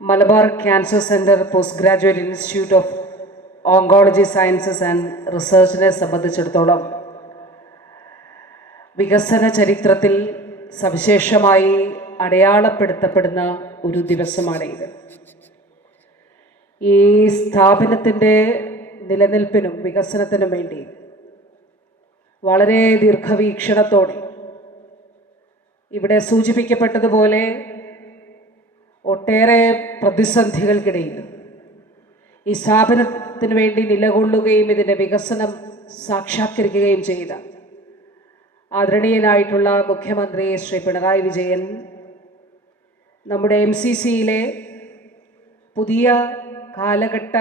Malabar cancer centre post graduate institute of oncology sciences and റിസർച്ചിനെ സംബന്ധിച്ചിടത്തോളം വികസന ചരിത്രത്തിൽ സവിശേഷമായി അടയാളപ്പെടുത്തപ്പെടുന്ന ഒരു ദിവസമാണ് ഇത് ഈ സ്ഥാപനത്തിന്റെ നിലനിൽപ്പിനും വികസനത്തിനും വേണ്ടി വളരെ ദീർഘവീക്ഷണത്തോടെ ഇവിടെ സൂചിപ്പിക്കപ്പെട്ടതുപോലെ ഒട്ടേറെ പ്രതിസന്ധികൾക്കിടയിൽ ഈ സ്ഥാപനത്തിന് വേണ്ടി നിലകൊള്ളുകയും ഇതിന്റെ വികസനം സാക്ഷാത്കരിക്കുകയും ചെയ്ത ആദരണീയനായിട്ടുള്ള മുഖ്യമന്ത്രി ശ്രീ പിണറായി വിജയൻ നമ്മുടെ എം സി സിയിലെ പുതിയ കാലഘട്ട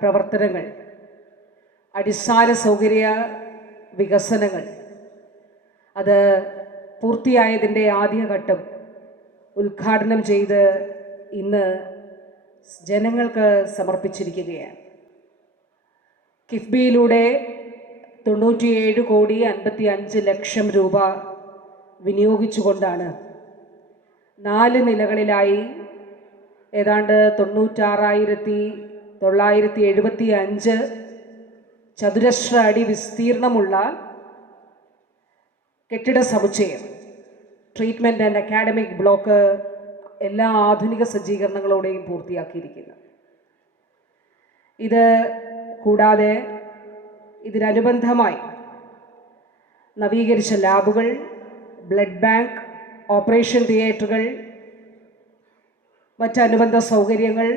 പ്രവർത്തനങ്ങൾ അടിസ്ഥാന സൗകര്യ വികസനങ്ങൾ അത് പൂർത്തിയായതിന്റെ ആദ്യഘട്ടം ഉദ്ഘാടനം ചെയ്ത് ഇന്ന് ജനങ്ങൾക്ക് സമർപ്പിച്ചിരിക്കുകയാണ്. കിഫ്ബിയിലൂടെ തൊണ്ണൂറ്റിയേഴ് കോടി അൻപത്തി അഞ്ച് ലക്ഷം രൂപ വിനിയോഗിച്ചുകൊണ്ടാണ് നാല് നിലകളിലായി ഏതാണ്ട് തൊണ്ണൂറ്റാറായിരത്തി തൊള്ളായിരത്തി എഴുപത്തി അഞ്ച് ചതുരശ്ര അടി വിസ്തീർണമുള്ള കെട്ടിട സമുച്ചയം ട്രീറ്റ്മെന്റ് ആൻഡ് അക്കാഡമിക് ബ്ലോക്ക് എല്ലാ ആധുനിക സജ്ജീകരണങ്ങളോടെയും പൂർത്തിയാക്കിയിരിക്കുന്നു ഇത് കൂടാതെ ഇതിനനുബന്ധമായി നവീകരിച്ച ലാബുകൾ ബ്ലഡ് ബാങ്ക് ഓപ്പറേഷൻ തിയേറ്ററുകൾ മറ്റനുബന്ധ സൗകര്യങ്ങൾ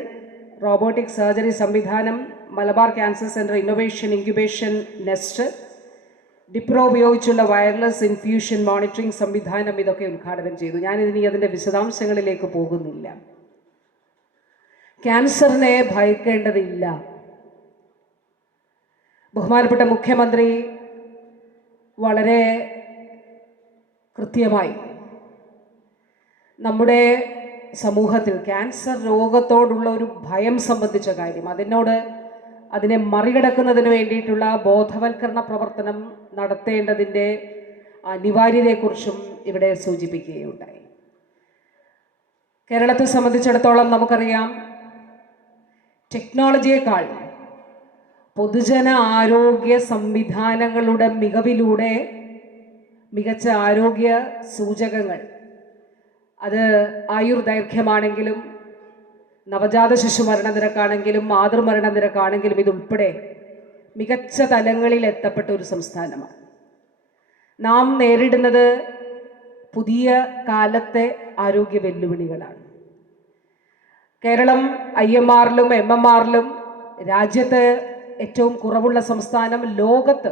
റോബോട്ടിക് സർജറി സംവിധാനം Malabar cancer centre innovation incubation nest ഡിപ്രോ ഉപയോഗിച്ചുള്ള വയർലെസ് ഇൻഫ്യൂഷൻ മോണിറ്ററിംഗ് സംവിധാനം ഇതൊക്കെ ഉദ്ഘാടനം ചെയ്തു. ഞാനിതിനി അതിന്റെ വിശദാംശങ്ങളിലേക്ക് പോകുന്നില്ല. ക്യാൻസറിനെ ഭയക്കേണ്ടതില്ല. ബഹുമാനപ്പെട്ട മുഖ്യമന്ത്രി വളരെ കൃത്യമായി നമ്മുടെ സമൂഹത്തിൽ ക്യാൻസർ രോഗത്തോടുള്ള ഒരു ഭയം സംബന്ധിച്ച കാര്യം അതിനോട് അതിനെ മറികടക്കുന്നതിന് വേണ്ടിയിട്ടുള്ള ബോധവൽക്കരണ പ്രവർത്തനം നടത്തേണ്ടതിന്റെ അനിവാര്യതയെക്കുറിച്ചും ഇവിടെ സൂചിപ്പിക്കുകയുണ്ടായി. കേരളത്തെ സംബന്ധിച്ചിടത്തോളം നമുക്കറിയാം ടെക്നോളജിയേക്കാൾ പൊതുജന ആരോഗ്യ സംവിധാനങ്ങളുടെ മികവിലൂടെ മികച്ച ആരോഗ്യ സൂചകങ്ങൾ അത് ആയുർദൈർഘ്യമാണെങ്കിലും നവജാത ശിശു മരണനിരക്കാണെങ്കിലും മാതൃമരണ നിരക്കാണെങ്കിലും ഇതുൾപ്പെടെ മികച്ച തലങ്ങളിൽ എത്തപ്പെട്ട ഒരു സംസ്ഥാനമാണ്. നാം നേരിടുന്നത് പുതിയ കാലത്തെ ആരോഗ്യ വെല്ലുവിളികളാണ്. കേരളം ഐ എം ആറിലും എം എം ആറിലും രാജ്യത്ത് ഏറ്റവും കുറവുള്ള സംസ്ഥാനം ലോകത്ത്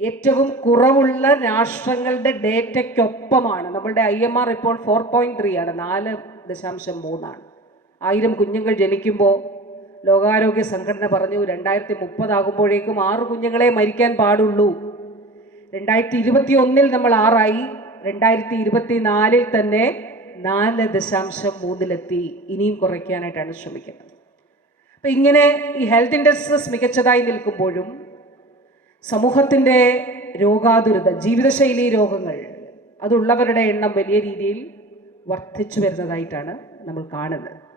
ഏറ്റവും കുറവുള്ള രാഷ്ട്രങ്ങളുടെ ഡേറ്റയ്ക്കൊപ്പമാണ്. നമ്മളുടെ ഐ എം ആർ ഇപ്പോൾ ഫോർ പോയിന്റ് ത്രീ ആണ് നാല് ദശാംശം മൂന്നാണ്. ആയിരം കുഞ്ഞുങ്ങൾ ജനിക്കുമ്പോൾ ലോകാരോഗ്യ സംഘടന പറഞ്ഞു രണ്ടായിരത്തി മുപ്പതാകുമ്പോഴേക്കും ആറ് കുഞ്ഞുങ്ങളെ മരിക്കാൻ പാടുള്ളൂ. രണ്ടായിരത്തി ഇരുപത്തി ഒന്നിൽ നമ്മൾ ആറായി. രണ്ടായിരത്തി ഇരുപത്തി നാലിൽ തന്നെ നാല് ദശാംശം മൂന്നിലെത്തി. ഇനിയും കുറയ്ക്കാനായിട്ടാണ് ശ്രമിക്കുന്നത്. അപ്പം ഇങ്ങനെ ഈ ഹെൽത്ത് ഇൻഡസ്ട്രീസ് മികച്ചതായി നിൽക്കുമ്പോഴും സമൂഹത്തിന്റെ രോഗാതുരത ജീവിതശൈലി രോഗങ്ങൾ അതുള്ളവരുടെ എണ്ണം വലിയ രീതിയിൽ വർദ്ധിച്ചു വരുന്നതായിട്ടാണ് നമ്മൾ കാണുന്നത്.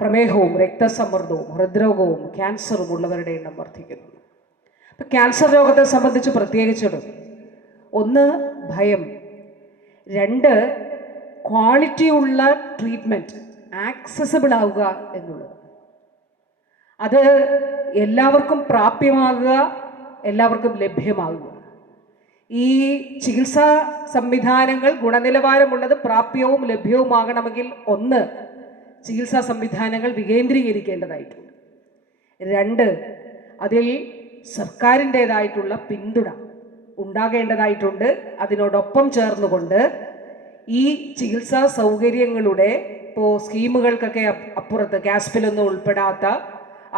പ്രമേഹവും രക്തസമ്മർദ്ദവും ഹൃദ്രോഗവും ക്യാൻസറും ഉള്ളവരുടെ എണ്ണം വർദ്ധിക്കുന്നു. അപ്പം ക്യാൻസർ രോഗത്തെ സംബന്ധിച്ച് പ്രത്യേകിച്ചിടും. ഒന്ന് ഭയം. രണ്ട് ക്വാളിറ്റി ഉള്ള ട്രീറ്റ്മെന്റ് ആക്സസിബിൾ ആവുക എന്നുള്ളത്. അത് എല്ലാവർക്കും പ്രാപ്യമാകുക എല്ലാവർക്കും ലഭ്യമാകുക. ഈ ചികിത്സാ സംവിധാനങ്ങൾ ഗുണനിലവാരമുള്ളത് പ്രാപ്യവും ലഭ്യവുമാകണമെങ്കിൽ ഒന്ന് ചികിത്സാ സംവിധാനങ്ങൾ വികേന്ദ്രീകരിക്കേണ്ടതായിട്ടുണ്ട്. രണ്ട് അതിൽ സർക്കാരിന്റേതായിട്ടുള്ള പിന്തുണ ഉണ്ടാകേണ്ടതായിട്ടുണ്ട്. അതിനോടൊപ്പം ചേർന്നുകൊണ്ട് ഈ ചികിത്സാ സൗകര്യങ്ങളുടെ ഇപ്പോൾ സ്കീമുകൾക്കൊക്കെ അപ്പുറത്ത് ഗ്യാസ്പിലൊന്നും ഉൾപ്പെടാത്ത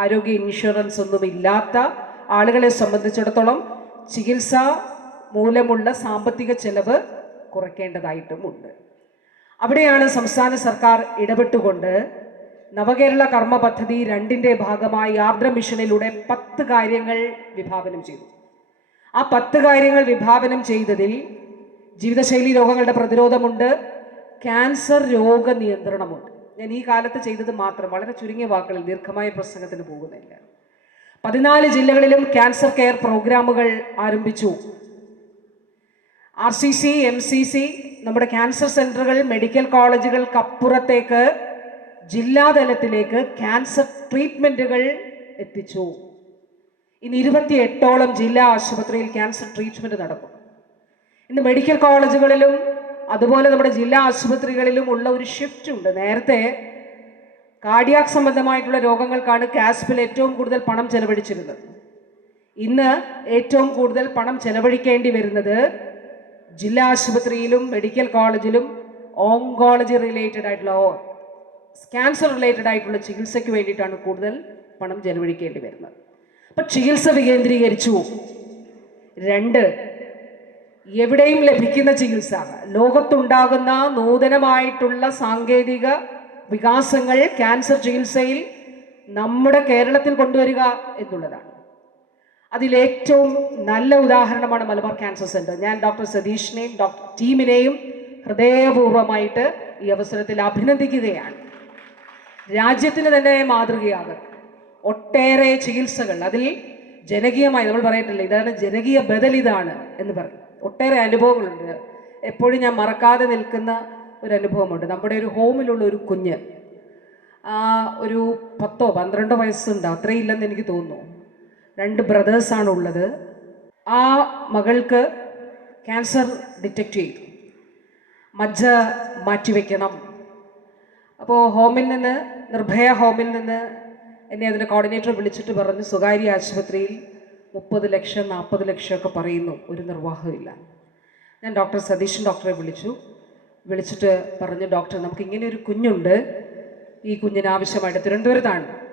ആരോഗ്യ ഇൻഷുറൻസ് ഒന്നും ഇല്ലാത്ത ആളുകളെ സംബന്ധിച്ചിടത്തോളം ചികിത്സ മൂലമുള്ള സാമ്പത്തിക ചെലവ് കുറയ്ക്കേണ്ടതായിട്ടുമുണ്ട്. അവിടെയാണ് സംസ്ഥാന സർക്കാർ ഇടപെട്ടുകൊണ്ട് നവകേരള കർമ്മ പദ്ധതി രണ്ടിന്റെ ഭാഗമായി ആർദ്ര മിഷനിലൂടെ പത്ത് കാര്യങ്ങൾ വിഭാവനം ചെയ്തു. ആ പത്ത് കാര്യങ്ങൾ വിഭാവനം ചെയ്തതിൽ ജീവിതശൈലി രോഗങ്ങളുടെ പ്രതിരോധമുണ്ട് ക്യാൻസർ രോഗ നിയന്ത്രണമുണ്ട്. ഞാൻ ഈ കാലത്ത് ചെയ്തത് മാത്രം വളരെ ചുരുങ്ങിയ വാക്കുകളിൽ ദീർഘമായ പ്രസംഗത്തിന് പോകുന്നില്ല. പതിനാല് ജില്ലകളിലും ക്യാൻസർ കെയർ പ്രോഗ്രാമുകൾ ആരംഭിച്ചു. R C C M C C നമ്മുടെ ക്യാൻസർ സെന്ററുകൾ മെഡിക്കൽ കോളേജുകൾക്കപ്പുറത്തേക്ക് ജില്ലാതലത്തിലേക്ക് ക്യാൻസർ ട്രീറ്റ്മെന്റുകൾ എത്തിച്ചു. ഇന്ന് ഇരുപത്തിയെട്ടോളം ജില്ലാ ആശുപത്രിയിൽ ക്യാൻസർ ട്രീറ്റ്മെന്റ് നടക്കും. ഇന്ന് മെഡിക്കൽ കോളേജുകളിലും അതുപോലെ നമ്മുടെ ജില്ലാ ആശുപത്രികളിലും ഉള്ള ഒരു ഷിഫ്റ്റ് ഉണ്ട്. നേരത്തെ കാർഡിയാക് സംബന്ധമായിട്ടുള്ള രോഗങ്ങൾക്കാണ് കാസ്പിൽ ഏറ്റവും കൂടുതൽ പണം ചെലവഴിച്ചിരുന്നത്. ഇന്ന് ഏറ്റവും കൂടുതൽ പണം ചെലവഴിക്കേണ്ടി വരുന്നത് ജില്ലാ ആശുപത്രിയിലും മെഡിക്കൽ കോളേജിലും ഓങ്കോളജി റിലേറ്റഡ് ആയിട്ടുള്ള ക്യാൻസർ റിലേറ്റഡ് ആയിട്ടുള്ള ചികിത്സയ്ക്ക് വേണ്ടിയിട്ടാണ് കൂടുതൽ പണം ചെലവഴിക്കേണ്ടി വരുന്നത്. അപ്പം ചികിത്സ വികേന്ദ്രീകരിച്ചു. രണ്ട് എവിടെയും ലഭിക്കുന്ന ചികിത്സ. ലോകത്തുണ്ടാകുന്ന നൂതനമായിട്ടുള്ള സാങ്കേതിക വികാസങ്ങൾ ക്യാൻസർ ചികിത്സയിൽ നമ്മുടെ കേരളത്തിൽ കൊണ്ടുവരിക എന്നുള്ളതാണ്. അതിലേറ്റവും നല്ല ഉദാഹരണമാണ് മലബാർ ക്യാൻസർ സെന്റർ. ഞാൻ ഡോക്ടർ സതീഷിനെയും ഡോക്ടർ ടീമിനെയും ഹൃദയപൂർവമായിട്ട് ഈ അവസരത്തിൽ അഭിനന്ദിക്കുകയാണ്. രാജ്യത്തിന് തന്നെ മാതൃകയാകും ഒട്ടേറെ ചികിത്സകൾ അതിൽ ജനകീയമായി നമ്മൾ പറയത്തില്ല ഇതാണ് ജനകീയ ബദൽ ഇതാണ് എന്ന് പറയും ഒട്ടേറെ അനുഭവങ്ങളുണ്ട്. എപ്പോഴും ഞാൻ മറക്കാതെ നിൽക്കുന്ന ഒരു അനുഭവമുണ്ട്. നമ്മുടെ ഒരു ഹോമിലുള്ള ഒരു കുഞ്ഞ് ഒരു പത്തോ പന്ത്രണ്ടോ വയസ്സുണ്ട്. അത്രയും ഇല്ലെന്ന് എനിക്ക് തോന്നുന്നു. രണ്ട് ബ്രദേഴ്സാണ് ഉള്ളത്. ആ മകൾക്ക് ക്യാൻസർ ഡിറ്റക്റ്റ് ചെയ്തു. മജ്ജ മാറ്റിവെക്കണം അപ്പോൾ ഹോമിൽ നിന്ന് നിർഭയ ഹോമിൽ നിന്ന് എന്നെ അതിന്റെ കോർഡിനേറ്റർ വിളിച്ചിട്ട് പറഞ്ഞു സ്വകാര്യ ആശുപത്രിയിൽ മുപ്പത് ലക്ഷം നാൽപ്പത് ലക്ഷമൊക്കെ പറയുന്നു. ഒരു നിർവാഹമില്ല ഞാൻ ഡോക്ടർ സതീശൻ ഡോക്ടറെ വിളിച്ചു. വിളിച്ചിട്ട് പറഞ്ഞു ഡോക്ടർ നമുക്ക് ഇങ്ങനെ ഒരു കുഞ്ഞുണ്ട്. ഈ കുഞ്ഞിന് ആവശ്യമായിട്ട് തിരുവനന്തപുരത്താണ്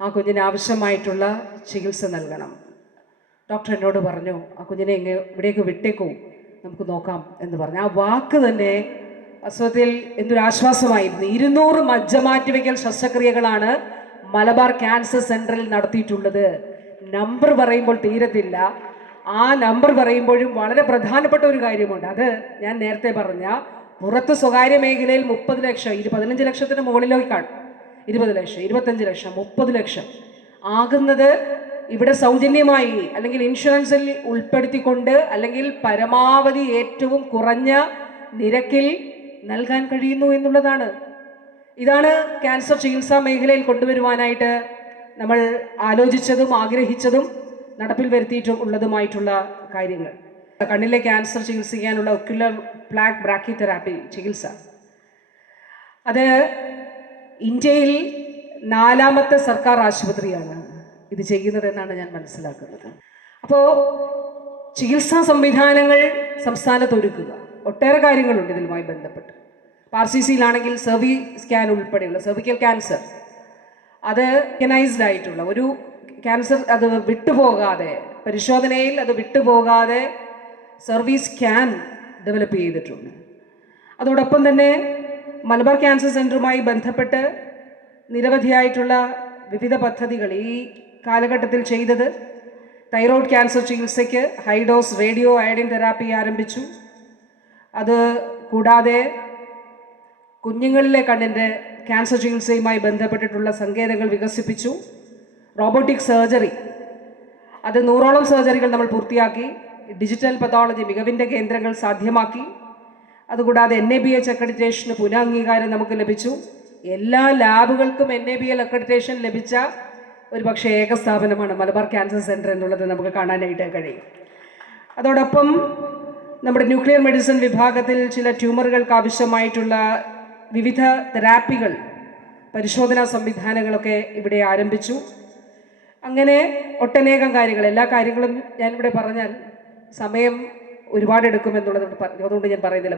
ആ കുഞ്ഞിന് ആവശ്യമായിട്ടുള്ള ചികിത്സ നൽകണം. ഡോക്ടർ എന്നോട് പറഞ്ഞു ആ കുഞ്ഞിനെ ഇങ്ങ് ഇവിടേക്ക് വിട്ടേക്കൂ നമുക്ക് നോക്കാം എന്ന് പറഞ്ഞു. ആ വാക്ക് തന്നെ വാസ്തവത്തിൽ എന്തൊരു ആശ്വാസമായിരുന്നു. ഇരുന്നൂറ് മജ്ജ മാറ്റിവെക്കൽ ശസ്ത്രക്രിയകളാണ് മലബാർ ക്യാൻസർ സെന്ററിൽ നടത്തിയിട്ടുള്ളത്. നമ്പർ പറയുമ്പോൾ തീരത്തില്ല. ആ നമ്പർ പറയുമ്പോഴും വളരെ പ്രധാനപ്പെട്ട ഒരു കാര്യമുണ്ട്. അത് ഞാൻ നേരത്തെ പറഞ്ഞ പുറത്ത് സ്വകാര്യ മേഖലയിൽ മുപ്പത് ലക്ഷം ഇത് പതിനഞ്ച് ലക്ഷത്തിന് മുകളിലേക്കാണ്. ഇരുപത് ലക്ഷം ഇരുപത്തഞ്ച് ലക്ഷം മുപ്പത് ലക്ഷം. ആകുന്നത് ഇവിടെ സൗജന്യമായി അല്ലെങ്കിൽ ഇൻഷുറൻസിൽ ഉൾപ്പെടുത്തിക്കൊണ്ട് അല്ലെങ്കിൽ പരമാവധി ഏറ്റവും കുറഞ്ഞ നിരക്കിൽ നൽകാൻ കഴിയുന്നു എന്നുള്ളതാണ്. ഇതാണ് ക്യാൻസർ ചികിത്സാ മേഖലയിൽ കൊണ്ടുവരുവാനായിട്ട് നമ്മൾ ആലോചിച്ചതും ആഗ്രഹിച്ചതും നടപ്പിൽ വരുത്തിയിട്ടും ഉള്ളതുമായിട്ടുള്ള കാര്യങ്ങൾ. കണ്ണിലെ ക്യാൻസർ ചികിത്സിക്കാനുള്ള ഒക്യുലർ പ്ലാക്ക് ബ്രാക്കി തെറാപ്പി ചികിത്സ. അത് ഇന്ത്യയിൽ നാലാമത്തെ സർക്കാർ ആശുപത്രിയാണ് ഇത് ചെയ്യുന്നത് എന്നാണ് ഞാൻ മനസ്സിലാക്കുന്നത്. അപ്പോൾ ചികിത്സാ സംവിധാനങ്ങൾ സംസ്ഥാനത്ത് ഒരുക്കുക. ഒട്ടേറെ കാര്യങ്ങളുണ്ട് ഇതിലുമായി ബന്ധപ്പെട്ട്. ആർ സി സിയിലാണെങ്കിൽ സെർവി സ്കാൻ ഉൾപ്പെടെയുള്ള സെർവിക്കൽ ക്യാൻസർ അത് ഓർഗനൈസ്ഡ് ആയിട്ടുള്ള ഒരു ക്യാൻസർ അത് വിട്ടുപോകാതെ പരിശോധനയിൽ അത് വിട്ടുപോകാതെ സർവീസ് സ്കാൻ ഡെവലപ്പ് ചെയ്തിട്ടുണ്ട്. അതോടൊപ്പം തന്നെ മലബാർ ക്യാൻസർ സെന്ററുമായി ബന്ധപ്പെട്ട് നിരവധിയായിട്ടുള്ള വിവിധ പദ്ധതികൾ ഈ കാലഘട്ടത്തിൽ ചെയ്തത്. തൈറോയ്ഡ് ക്യാൻസർ ചികിത്സയ്ക്ക് high dose radio iodine therapy ആരംഭിച്ചു. അത് കൂടാതെ കുഞ്ഞുങ്ങളിലെ കണ്ണിന്റെ ക്യാൻസർ ചികിത്സയുമായി ബന്ധപ്പെട്ടിട്ടുള്ള സങ്കേതങ്ങൾ വികസിപ്പിച്ചു. Robotic surgery. അത് നൂറോളം സർജറികൾ നമ്മൾ പൂർത്തിയാക്കി. ഡിജിറ്റൽ പതോളജി മികവിന്റെ കേന്ദ്രങ്ങൾ സാധ്യമാക്കി. അതുകൂടാതെ എൻ എ ബി എച്ച് അക്രഡിറ്റേഷന് പുനഃഅംഗീകാരം നമുക്ക് ലഭിച്ചു. എല്ലാ ലാബുകൾക്കും N A B L accreditation ലഭിച്ച ഒരു പക്ഷേ ഏക സ്ഥാപനമാണ് മലബാർ ക്യാൻസർ സെന്റർ എന്നുള്ളത് നമുക്ക് കാണാനായിട്ട് കഴിയും. അതോടൊപ്പം നമ്മുടെ ന്യൂക്ലിയർ മെഡിസിൻ വിഭാഗത്തിൽ ചില ട്യൂമറുകൾക്ക് ആവശ്യമായിട്ടുള്ള വിവിധ തെറാപ്പികൾ പരിശോധനാ സംവിധാനങ്ങളൊക്കെ ഇവിടെ ആരംഭിച്ചു. അങ്ങനെ ഒട്ടനേകം കാര്യങ്ങൾ എല്ലാ കാര്യങ്ങളും ഞാനിവിടെ പറഞ്ഞാൽ സമയം ഒരുപാട് എടുക്കുമെന്നുള്ളത് അതുകൊണ്ട് ഞാൻ പറയുന്നില്ല.